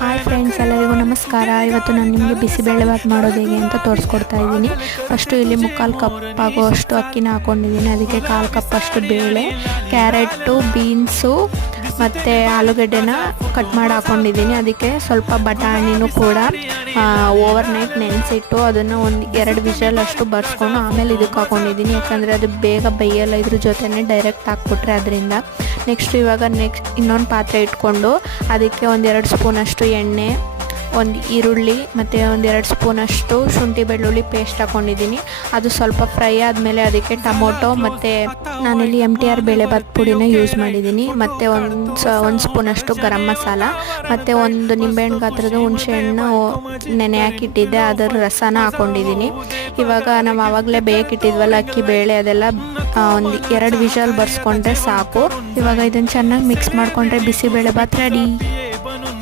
Hi friends, ಎಲ್ಲರಿಗೂ ನಮಸ್ಕಾರ. ಇವತ್ತು ನಾನು ನಿಮಗೆ ಬಿಸಿಬೇಳೆಭಾತ್ ಮಾಡೋದು ಹೇಗೆ ಅಂತ ತೋರಿಸ್ಕೊಡ್ತಾ ಇದ್ದೀನಿ. ಫಸ್ಟು ಇಲ್ಲಿ 3/4 ಕಪ್ ಆಗುವಷ್ಟು ಅಕ್ಕಿನ ಹಾಕ್ಕೊಂಡಿದ್ದೀನಿ. ಅದಕ್ಕೆ 1/4 ಕಪ್ ಅಷ್ಟು ಬೇಳೆ, ಕ್ಯಾರೆಟು, ಬೀನ್ಸು ಮತ್ತು ಆಲೂಗಡ್ಡೆನ ಕಟ್ ಮಾಡಿ ಹಾಕ್ಕೊಂಡಿದ್ದೀನಿ. ಅದಕ್ಕೆ ಸ್ವಲ್ಪ ಬಟಾಣಿನೂ ಕೂಡ ಓವರ್ ನೈಟ್ ನೆನೆಸಿಟ್ಟು ಅದನ್ನು 1-2 ವಿಷಲ್ ಅಷ್ಟು ಬರ್ಸ್ಕೊಂಡು ಆಮೇಲೆ ಇದಕ್ಕೆ ಹಾಕ್ಕೊಂಡಿದ್ದೀನಿ. ಯಾಕಂದರೆ ಅದು ಬೇಗ ಬೇಯಲ್ಲ, ಇದ್ರ ಜೊತೆನೇ ಡೈರೆಕ್ಟ್ ಹಾಕ್ಬಿಟ್ರೆ ಅದರಿಂದ. ಇವಾಗ ಇನ್ನೊಂದು ಪಾತ್ರೆ ಇಟ್ಕೊಂಡು ಅದಕ್ಕೆ 1-2 ಸ್ಪೂನಷ್ಟು ಎಣ್ಣೆ, 1 ಈರುಳ್ಳಿ ಮತ್ತು 1-2 ಸ್ಪೂನಷ್ಟು ಶುಂಠಿ ಬೆಳ್ಳುಳ್ಳಿ ಪೇಸ್ಟ್ ಹಾಕ್ಕೊಂಡಿದ್ದೀನಿ. ಅದು ಸ್ವಲ್ಪ ಫ್ರೈ ಆದಮೇಲೆ ಅದಕ್ಕೆ ಟೊಮೊಟೊ ಮತ್ತು ನಾನಿಲ್ಲಿ MTR ಬೇಳೆಭಾತ್ ಪುಡಿನ ಯೂಸ್ ಮಾಡಿದ್ದೀನಿ. ಮತ್ತು ಒಂದು ಸ್ಪೂನಷ್ಟು ಗರಂ ಮಸಾಲ ಮತ್ತು 1 ನಿಂಬೆಹಣ್ಣು ಗಾತ್ರದ ಹುಣಸೆಹಣ್ಣು ನೆನೆ ಹಾಕಿಟ್ಟಿದ್ದೆ, ಅದರ ರಸನ ಹಾಕ್ಕೊಂಡಿದ್ದೀನಿ. ಇವಾಗ ನಾವು ಆವಾಗಲೇ ಬೇಯಕ್ಕಿಟ್ಟಿದ್ವಲ್ಲ ಅಕ್ಕಿ ಬೇಳೆ, ಅದೆಲ್ಲ 1-2 ವಿಷಲ್ ಬರ್ಸ್ಕೊಂಡ್ರೆ ಸಾಕು. ಇವಾಗ ಇದನ್ನು ಚೆನ್ನಾಗಿ ಮಿಕ್ಸ್ ಮಾಡಿಕೊಂಡ್ರೆ ಬಿಸಿಬೇಳೆಭಾತ್ ರೆಡಿ.